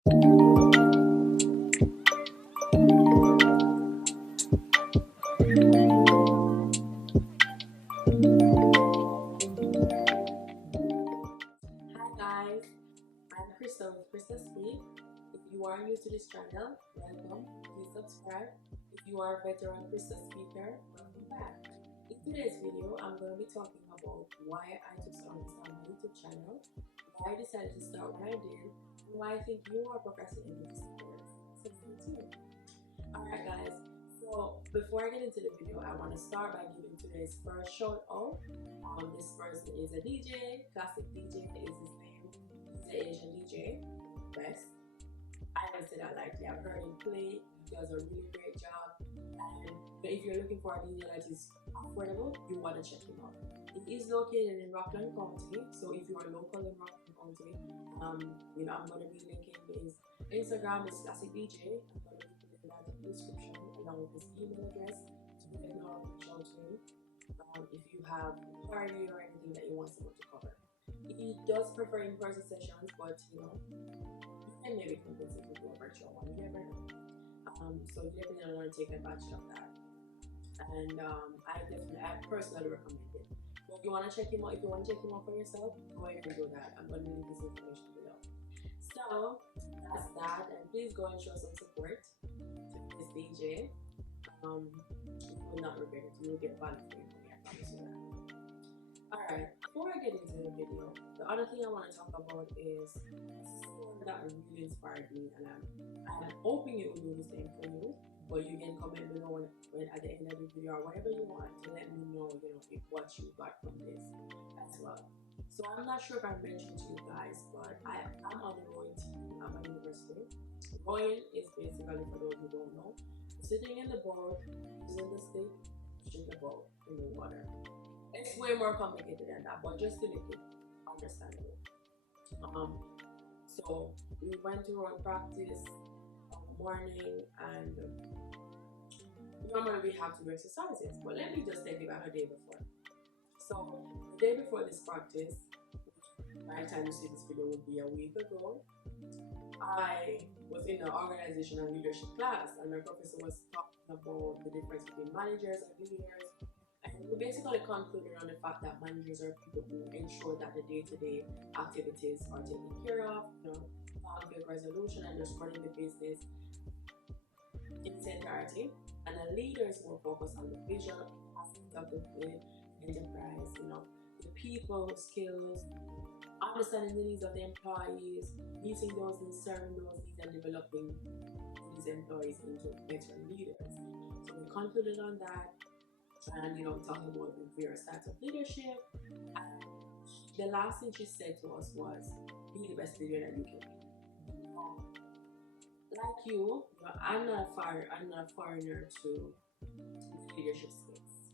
Guys, I'm Krista with Khrista-Lee. If you are new to this channel, welcome. Please subscribe. If you are a veteran Krista speaker, welcome back. In today's video, I'm going to be talking about why I took some time on my YouTube channel, why I decided to start what I did, and why I think you are procrastinating to start something too. Alright guys, so before I get into the video, I want to start by giving today's first shout out. This person is a DJ, Classic DJ is his name. He's an Asian DJ, best. I don't say that lightly, I've heard him play, he does a really great job. And if you're looking for a DJ that is affordable, you want to check him out. It is located in Rockland County, so if you are local in Rockland County, I'm going to be linking his Instagram, is Classic DJ. I'm going to be putting that in the description along with his email address, so you can now reach out to him if you have a party or anything that you want someone to cover. He does prefer in-person sessions, but you can maybe compensate with a virtual one. You never know. So you definitely want to take advantage of that. And I personally recommend it. So if you want to check him out, for yourself, go ahead and do that. I'm going to leave this information below. So that's that, and please go and show some support to this DJ. You will not regret it. You will get value for your money, I promise you that. Alright, before I get into the video, the other thing I want to talk about is something that really inspired me, and I'm hoping it will do the same for you. But you can comment below when at the end of the video or whatever you want to let me know, if what you got from this as well. So I'm not sure if I mentioned to you guys, but I'm on the rowing team. I'm at university. Rowing is basically, for those who don't know, sitting in the boat, using the stick, pushing the boat in the water. It's way more complicated than that, but just to make it understandable. So we went to rowing practice on the morning, and normally we have to do exercises, but let me just take you back a day before. So the day before this practice, by the time you see this video would be a week ago, I was in an organization and leadership class, and my professor was talking about the difference between managers and leaders. And we basically concluded on the fact that managers are people who ensure that the day-to-day activities are taken care of, conflict resolution, and just running the business in its entirety. And a leader is more focused on the vision aspect of the enterprise, the people skills, understanding the needs of the employees, meeting those needs, serving those needs, and developing these employees into better leaders. So we concluded on that, and talking about the various types of leadership. And the last thing she said to us was, be the best leader that you can be. Like you, I'm not a foreigner to leadership skills.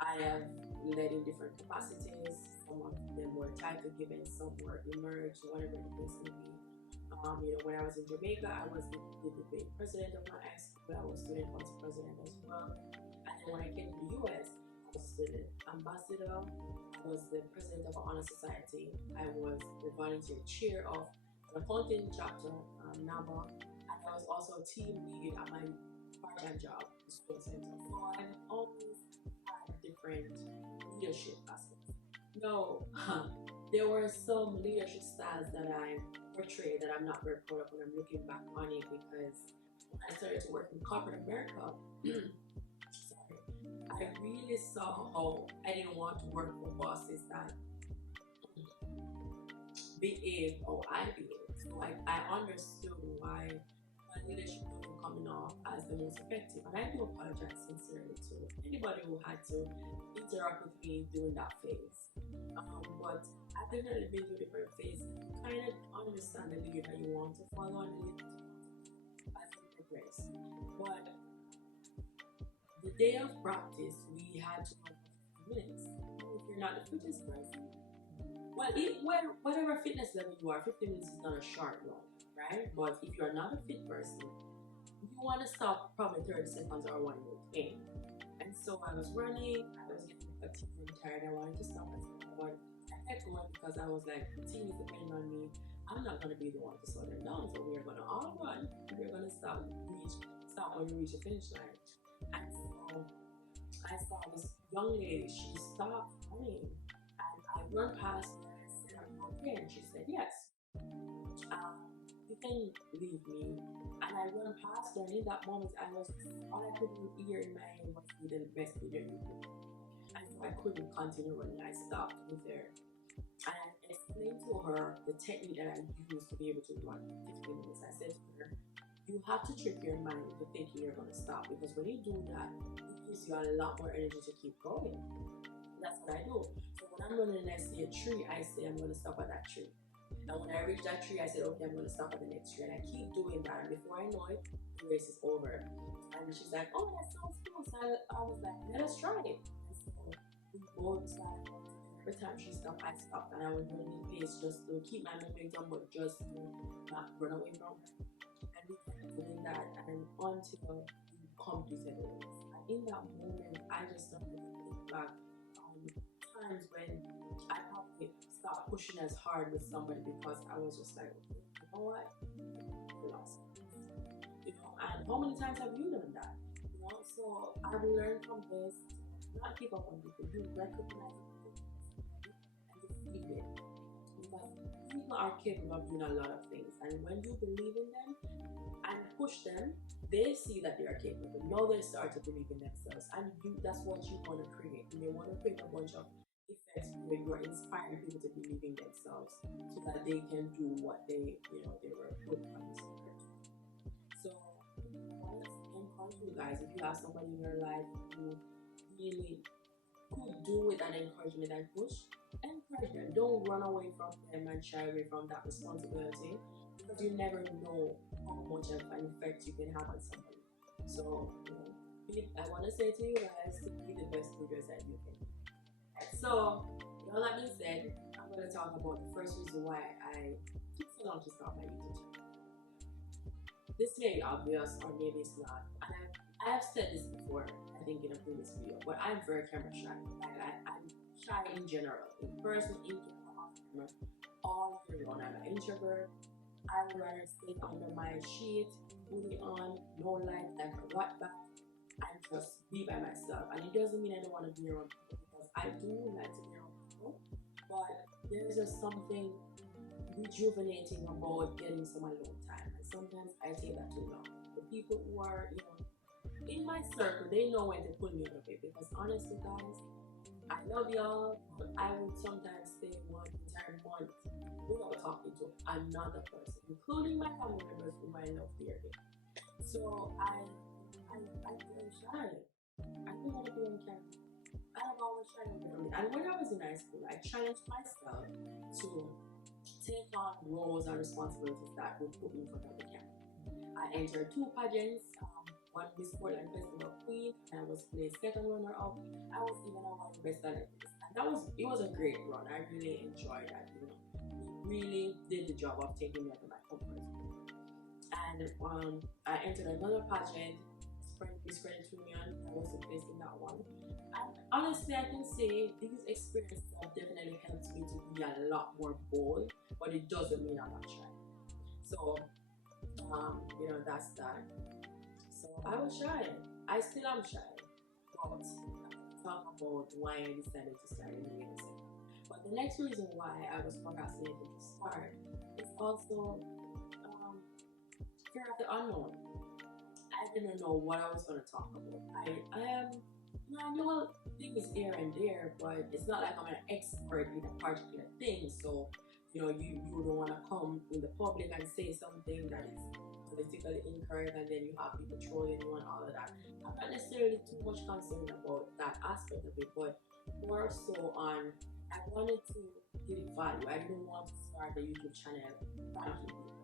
I have led in different capacities. Some of them were title given, some were emerged, whatever the case may be. When I was in Jamaica, I was the president of my high school. I was student vice president as well. And then when I came to the US, I was student ambassador. I was the president of an honor society. I was the volunteer chair of the accounting chapter, NABA. And I was also a team lead at my part-time job, the school center. So I've always had different leadership aspects. No, there were some leadership styles that I portrayed that I'm not very proud of when I'm looking back on it, because when I started to work in corporate America, I really saw how I didn't want to work for bosses that behave how I behave. So I understood why my leadership wasn't coming off as the most effective, and I do apologize sincerely to anybody who had to interact with me during that phase. But I've definitely been through different phases. You kind of understand the leader that you want to follow and the leader that you want to as you progress. But the day of practice, we had to run for 15 minutes. If you're not the fittest person, whatever fitness level you are, 15 minutes is not a short run, right? But if you're not a fit person, you want to stop probably 30 seconds or 1 minute in. And so I was running, I was getting fatigued and tired. I wanted to stop myself, but I kept going because I was like, the team is depending on me. I'm not going to be the one to slow them down. So we are going to all run. We're going to stop when we reach the finish line. And so I saw this young lady. She stopped running, and I run past her and I said, "Are you okay?" And she said, "Yes. You can leave me." And I run past her, and in that moment, all I could hear in my head was the best video you could. And so I couldn't continue running. I stopped with her. And I explained to her the technique that I used to be able to run 15 minutes. I said to her, you have to trick your mind into thinking you're going to stop, because when you do that, it gives you a lot more energy to keep going. That's what I do. So when I'm running and I see a tree, I say I'm going to stop at that tree. And when I reach that tree, I said, okay, I'm going to stop at the next tree. And I keep doing that. And before I know it, the race is over. And she's like, oh, that sounds cool. So I was like, let us try it. And so we both started. Every time she stopped, I stopped. And I was running in pace just to keep my momentum, but just to not run away from her. And we kept doing that. And until we completed the race. And in that moment, I just started to think back times when I probably stopped pushing as hard with somebody because I was just like, okay, you know what? I lost. You know, and how many times have you done that? You know, so I've learned from this, not give up on people, you recognize it and you feed it. Because people are capable of doing a lot of things, and when you believe in them and push them, they see that they are capable. Now they start to believe in themselves, and that's what you want to create. And you want to create a bunch of effects where you are inspiring people to believe in themselves so that they can do what they were put on this earth. So I want to encourage you guys, if you have somebody in your life who really could do with that encouragement and push, encourage them. Don't run away from them and shy away from that responsibility, because you never know how much of an effect you can have on somebody. So I want to say to you guys to be the best leaders that you can. So, all that being said, I'm going to talk about the first reason why I took so long to start my YouTube channel. This may be obvious, or maybe it's not. And I have said this before, I think in a previous video, but I'm very camera shy. I'm shy in general, in person, in camera, all year round. I'm an introvert. I would rather stay under my sheet, hoodie on, no light, like a rat back, and just be by myself. And it doesn't mean I don't want to be around people, because I do like to be around people, but there's just something rejuvenating about getting some alone time. And sometimes I take that too long. The people who are, in my circle, they know when to pull me out of it, because honestly, guys, I love y'all, but I would sometimes stay one entire month without talking to another person, including my family members whom I love dearly. So I'm very shy. I don't want to be on camera. I have always shied away from it. And when I was in high school, I challenged myself to take on roles and responsibilities that would put me in front of the camera. I entered 2 pageants, one Miss Portland Festival Queen, and I was placed second runner-up. I was even on the best talent list. And it was a great run. I really enjoyed that. It really did the job of taking me out of my comfort zone. And I entered another pageant, Miss Credit Union. I was placed in that one. And honestly, I can say these experiences have definitely helped me to be a lot more bold, but it doesn't mean I'm not shy. So, that's that. So I was shy. I still am shy. But I'll talk about why I decided to start in a second. But the next reason why I was procrastinating to start is also fear of the unknown. I didn't know what I was going to talk about. I know things here and there, but it's not like I'm an expert in a particular thing. So, you don't want to come in the public and say something that is politically incorrect, and then you have people trolling you and all of that. I'm not necessarily too much concerned about that aspect of it, but more so on, I wanted to give value. I didn't want to start a YouTube channel pranking people.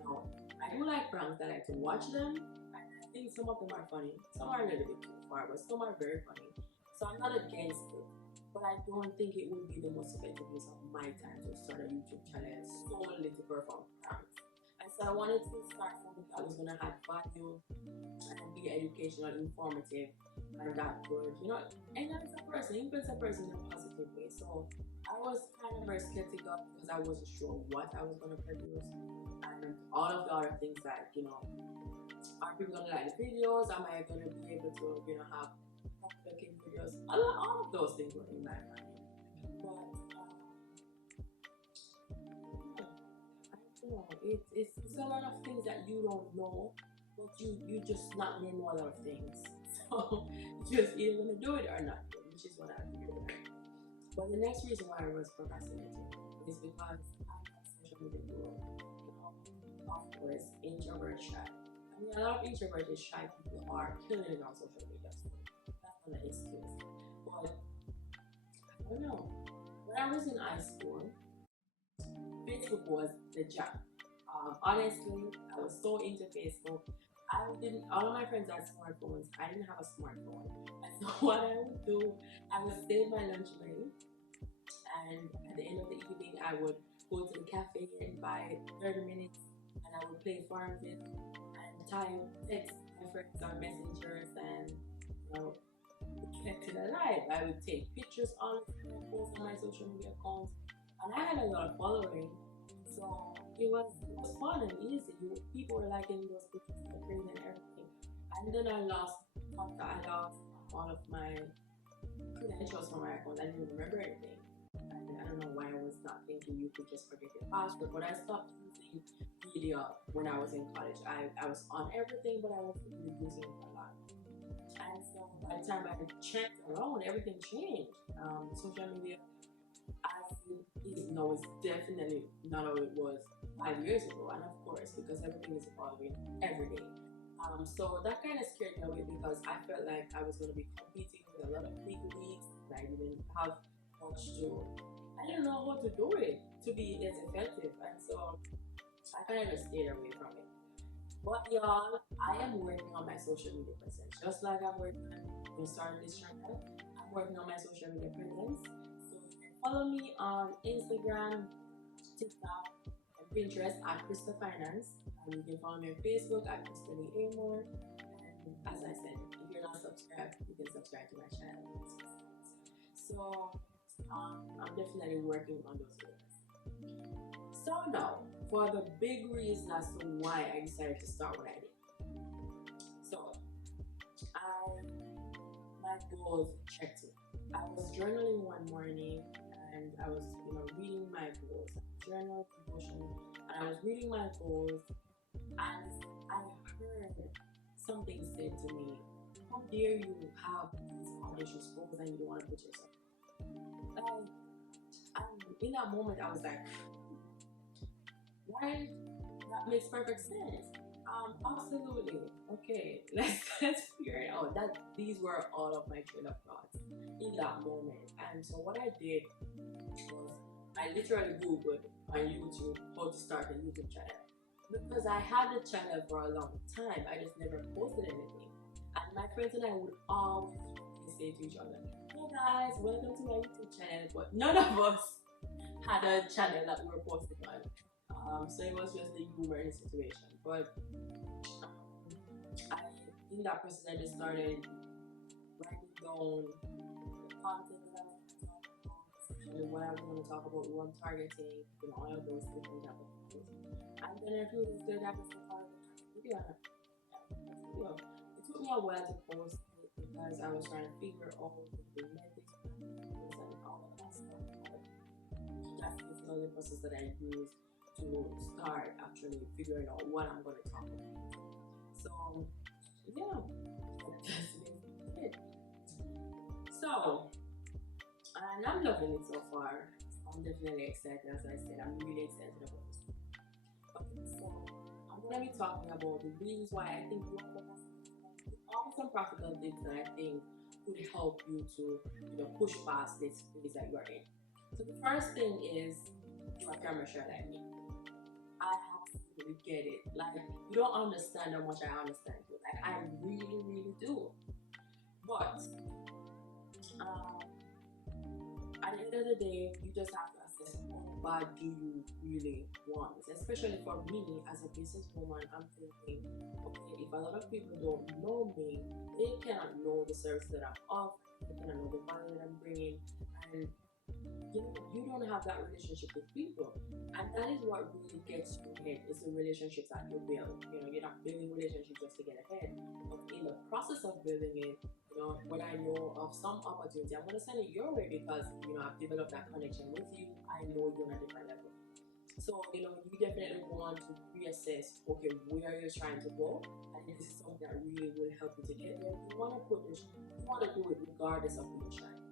Now, I do like pranks. I like to watch them, and I think some of them are funny. Some are a little bit too far, but some are very funny. So I'm not against it, but I don't think it would be the most effective use of my time to start a YouTube channel solely to perform pranks. And so I wanted to start something that was going to have value and be educational, informative, and that would, enhance a person, influence a person in a positive way. So I I was kind of very skeptical because I wasn't sure what I was going to produce, and all of the other things that, you know, are people going to like the videos? Am I going to be able to, you know, have looking videos? All of those things were in my mind. But I don't know, it's a lot of things that you don't know, but you just not gonna know a lot of things. So you just either gonna do it or not, which is what I figured. But the next reason why I was procrastinating is because I have social media growth. You know, of course, introvert shy. I mean, a lot of introverted shy people are killing it on social media, so that's not an excuse. But I don't know. When I was in high school, Facebook was the jam. Honestly, I was so into Facebook. All of my friends had smartphones. I didn't have a smartphone. And so what I would do, I would save my lunch money, and at the end of the evening, I would go to the cafe and buy 30 minutes, and I would play Farmville and text my friends on messengers, and, you know, connected alive. I would take pictures all the time, post on my social media accounts, and I had a lot of following, so it was fun and easy. People were liking those pictures and everything. And then I lost all of my credentials from my account. I didn't remember anything. And I don't know why I was not thinking you could just forget your password, but I stopped using media when I was in college. I was on everything, but I wasn't really using it a lot. And so by the time I checked around, everything changed. Social media, as it is now, is definitely not how it was 5 years ago, and of course, because everything is evolving every day. So that kind of scared me away because I felt like I was going to be competing with a lot of big leagues that I didn't have much to. I didn't know how to do it to be as effective, and so I kind of just stayed away from it. But y'all, I am working on my social media presence, just like I'm working on starting this channel. I'm working on my social media presence. So you can follow me on Instagram, TikTok, and Pinterest at Khrista-Finance. And you can follow me on Facebook at Khristalee Amore. And as I said, if you're not subscribed, you can subscribe to my channel. So I'm definitely working on those areas. So now, for the big reason as to why I decided to start what I did. So my goals checked in. I was journaling one morning, and I was, you know, reading my goals. Journal, devotion, and I was reading my goals, and I heard something said to me, "How dare you have these ambitious goals and you don't want to put yourself?" And in that moment, I was like, right? That makes perfect sense. Absolutely. Okay, let's figure it out. That these were all of my train of thoughts in that moment. And so what I did was I literally Googled on YouTube how to start a YouTube channel, because I had the channel for a long time. I just never posted anything. And my friends and I would always say to each other, "Hey guys, welcome to my YouTube channel," but none of us had a channel that we were posting on. So it was just a humor in the situation. But in that process, I just started writing down the content that I was going to talk about, especially what I was going to talk about, who I'm targeting, you know, all of those different type of things. And then a few days later, I was video. It took me a while to post it because I was trying to figure out the methods and all of that stuff. That's the only process that I used to start actually figuring out what I'm going to talk about. So yeah, that's basically it. So, and I'm loving it so far. I'm definitely excited. As I said, I'm really excited about this. Okay, so I'm going to be talking about the reasons why I think you are some practical tips that I think could help you to, you know, push past this phase that you're in. So the first thing is, you're a camera shy like me. I absolutely get it. Like, you don't understand how much I understand you. Like, I really, really do. But at the end of the day, you just have to assess how bad do you really want it. Especially for me as a businesswoman, I'm thinking, okay, if a lot of people don't know me, they cannot know the service that I'm offering, they cannot know the value that I'm bringing, and you don't have that relationship with people, and that is what really gets you ahead. Is the relationships that you build. You're not building relationships just to get ahead, but in the process of building it, when I know of some opportunity, I'm going to send it your way because I've developed that connection with you. I know you're on a different level. So you definitely want to reassess, okay, where you're trying to go, and if this is something that really will help you to get there, you want to do it regardless of who you're trying.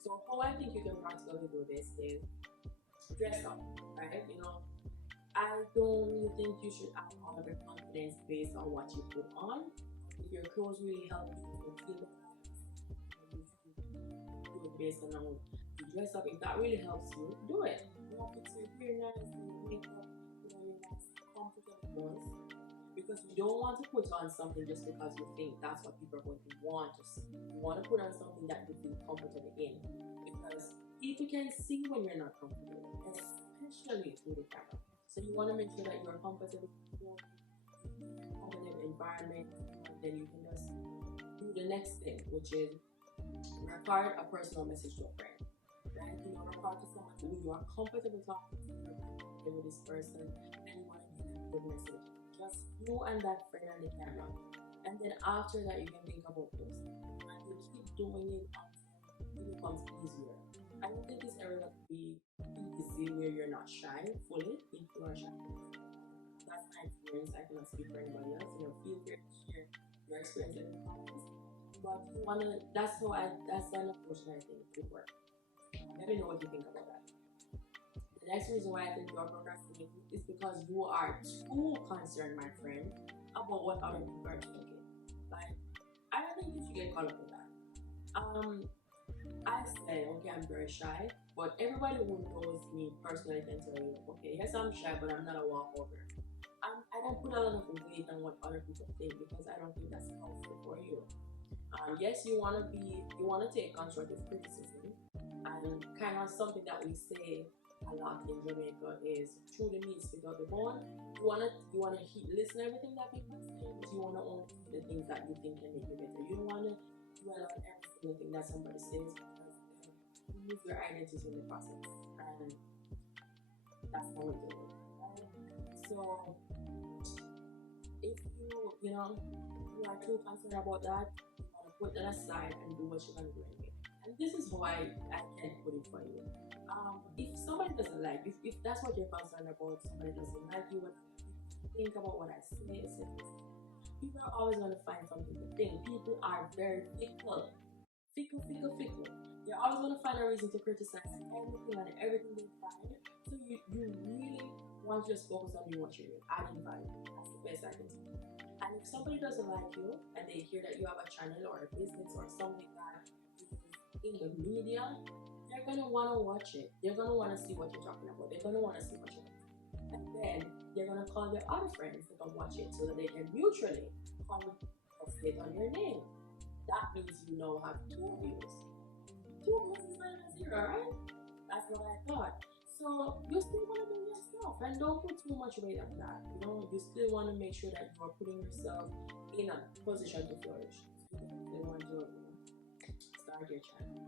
So how I think you can practically do this is dress up, right? I don't really think you should have all the confidence based on what you put on. If your clothes really help you feel good based on how you dress up, if that really helps you, do it. Fix your hair nice, your makeup, your nice comfortable clothes. Because you don't want to put on something just because you think that's what people are going to want to see. You want to put on something that you feel comfortable in, because people can see when you're not comfortable, especially through the camera. So you want to make sure that you're comfortable in your comfortable environment, and then you can just do the next thing, which is record a personal message to a friend. Right? Record to someone who you are comfortable talking to with this person, and you want to give them a good message. Just you and that friend on the camera, and then after that you can think about posting, and you keep doing it until it becomes easier. I don't think it's ever going to be easy where you're not shy fully. If you are shy, that's my experience. I cannot speak for anybody else. Feel free to share your experience in the comments. But that's an approach that I think could work. Let me know what you think about that. The next reason why I think you are procrastinating is because you are too concerned, my friend, about what other people are thinking. Like, I don't think you should get caught up in that. I say, okay, I'm very shy, but everybody who knows me personally can tell you, okay, yes, I'm shy, but I'm not a walkover. I don't put a lot of weight on what other people think because I don't think that's helpful for you. Yes, you want to take constructive criticism, and kind of something that we say a lot in Jamaica is through the meat, spit out the bone. You wanna listen to everything that people say, but you wanna only see the things that you think can make you better. You don't wanna dwell on every single thing that somebody says, because you lose your identity in the process, and that's how we do it. Right? So if you are too concerned about that, you wanna put that aside and do what you're gonna do anyway. And this is why I can't put it for you. If somebody doesn't like you, if that's what you're concerned about, somebody doesn't like you, think about what I say, people are always going to find something to think. People are very fickle. They're always going to find a reason to criticize everything and everything they find. So you really want to just focus on doing what you're doing, adding value. That's the best I can say. And if somebody doesn't like you, and they hear that you have a channel or a business or something that is in the media, they're going to want to watch it. They're going to want to see what you're talking about. They're going to want to see what you're doing. And then they're going to call their other friends to come watch it so that they can mutually conversate on your name. That means you now have 2 views. 2 views is better than 0, right? That's what I thought. So you still want to do yourself, and don't put too much weight on that. You still want to make sure that you are putting yourself in a position to flourish. They want to start your channel.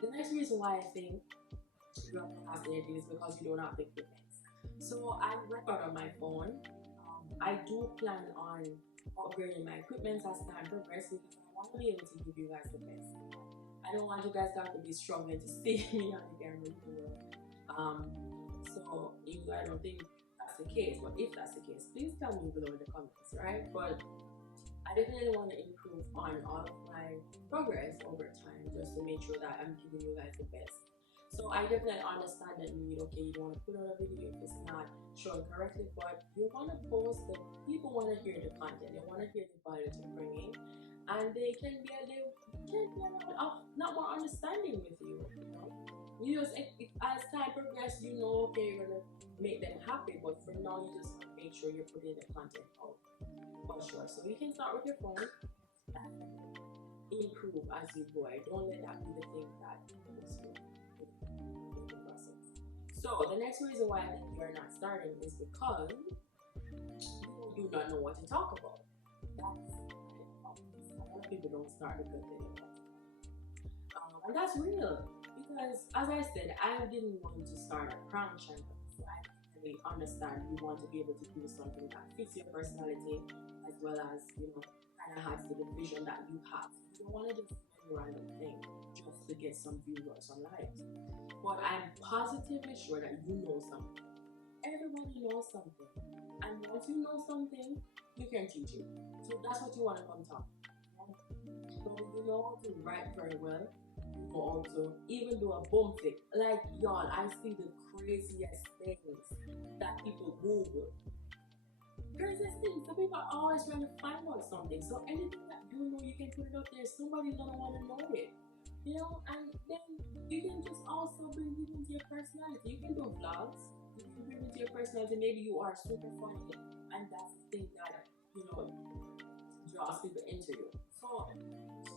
The next reason why I think you're procrastinating is because you don't have the equipment. So I record on my phone. I do plan on upgrading my equipment as time progresses because I want to be able to give you guys the best. I don't want you guys to have to be struggling to see me on the camera. So even though I don't think that's the case, but if that's the case, please tell me below in the comments, right? But I definitely want to improve on all of my progress over time, just to make sure that I'm giving you guys the best. So I definitely understand that you don't want to put out a video if it's not shown correctly, but you want to post the people want to hear the content, they want to hear the value that you're bringing, and they can be a lot more understanding with you. You just, if as time progresses, okay, you're gonna make them happy, but for now, you just want to make sure you're putting the content out. For sure. So you can start with your phone and improve as you go. Don't let that be the thing that holds you in the process. So the next reason why I think you're not starting is because you do not know what to talk about. A lot of people don't start because they don't know. And that's real. Because as I said, I didn't want to start a prank channel. So I really understand you want to be able to do something that fits your personality as well as, kind of has to the vision that you have. You don't want to just do a random thing just to get some viewers or likes. But I'm positively sure that you know something. Everybody knows something. And once you know something, you can teach it. So that's what you want to come talk. So you know how to write very well. You know also even do a boom flick. Like y'all, I see the craziest things that people Google. Craziest things. So people are always trying to find out something. So anything that you know, you can put it up there. Somebody's gonna want to know it. And then you can just also bring it into your personality. You can do vlogs. You can bring it to your personality. Maybe you are super funny, and that's the thing that draws people into you. So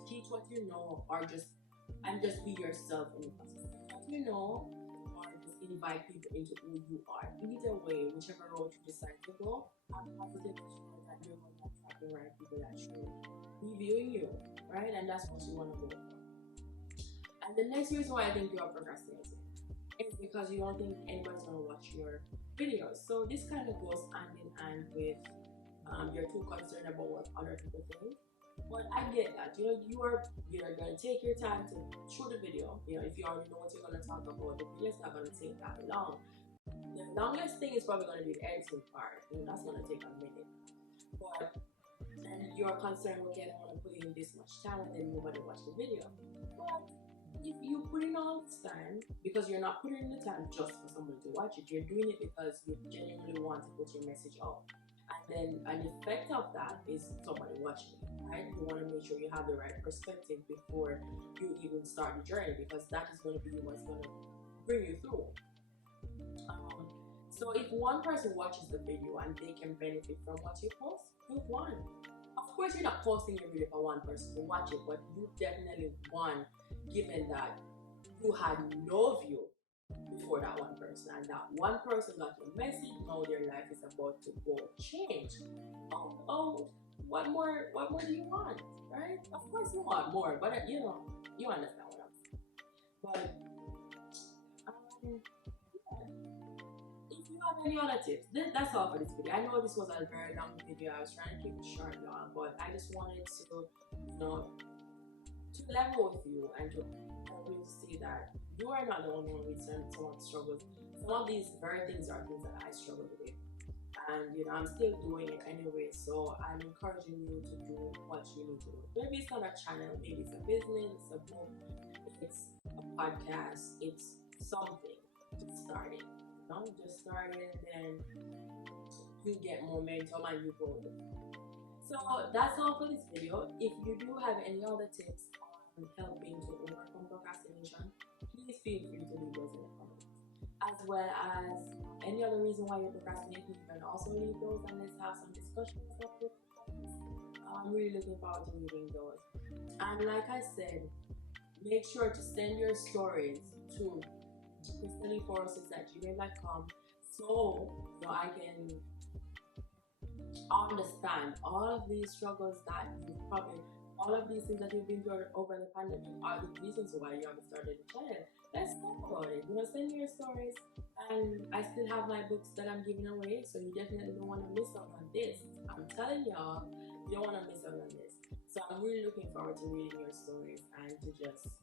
teach what you know, or just be yourself in the process. What you know, or just invite people into who you are. Either way, whichever road you decide to go, I'm positive that you're going to attract the right people that should be viewing you, right? And that's what you want to go for. And the next reason why I think you are procrastinating is because you don't think anybody's going to watch your videos. So this kind of goes hand in hand with you're too concerned about what other people think. But I get that. You are going to take your time to shoot the video. If you already know what you're going to talk about, the video's not going to take that long. The longest thing is probably going to be the editing part. That's going to take a minute. And you're concerned, okay, I don't want to put in this much time and then nobody watch the video. But if you put in all this time, because you're not putting in the time just for someone to watch it, you're doing it because you genuinely want to put your message out. And then an effect of that is somebody watching it, right? You want to make sure you have the right perspective before you even start the journey, because that is going to be what's going to bring you through. So if one person watches the video and they can benefit from what you post, you've won. Of course, you're not posting your video for one person to watch it, but you definitely won, given that you had no view before that one person, and that one person got your message. Now their life is about to go change. Oh, what more do you want, right? Of course you want more, but you understand what I'm saying. But if you have any other tips, that's all for this video. I know this was a very long video. I was trying to keep it short, y'all, but I just wanted to to level with you and to help you see that you are not the only one with some of the struggles. Some of these very things are things that I struggle with, and I'm still doing it anyway. So I'm encouraging you to do what you need to do. Maybe it's not a channel, maybe it's a business, it's a book, it's a podcast, it's something. Just start it. Just start it, and then you get momentum and you go with it. So that's all for this video. If you do have any other tips on helping to overcome procrastination, please feel free to leave those in the comments. As well as any other reason why you're procrastinating, you can also leave those, and let's have some discussions about it. I'm really looking forward to reading those. And like I said, make sure to send your stories to Khristalee406@gmail.com so I can understand all of these struggles that all of these things that you've been through over the pandemic are the reasons why you haven't started the channel. Let's talk about it. Send me your stories, and I still have my books that I'm giving away, so you definitely don't want to miss out on this. I'm telling y'all, you don't want to miss out on this. So I'm really looking forward to reading your stories and to just,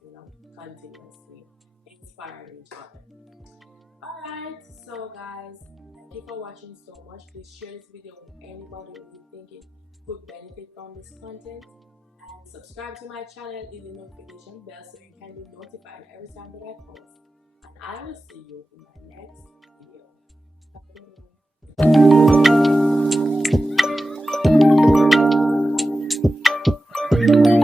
continuously inspire each other. Alright, so guys, thank you for watching so much. Please share this video with anybody who you think it could benefit from this content. And subscribe to my channel, leave the notification bell so you can be notified every time that I post. And I will see you in my next video. Have a good one.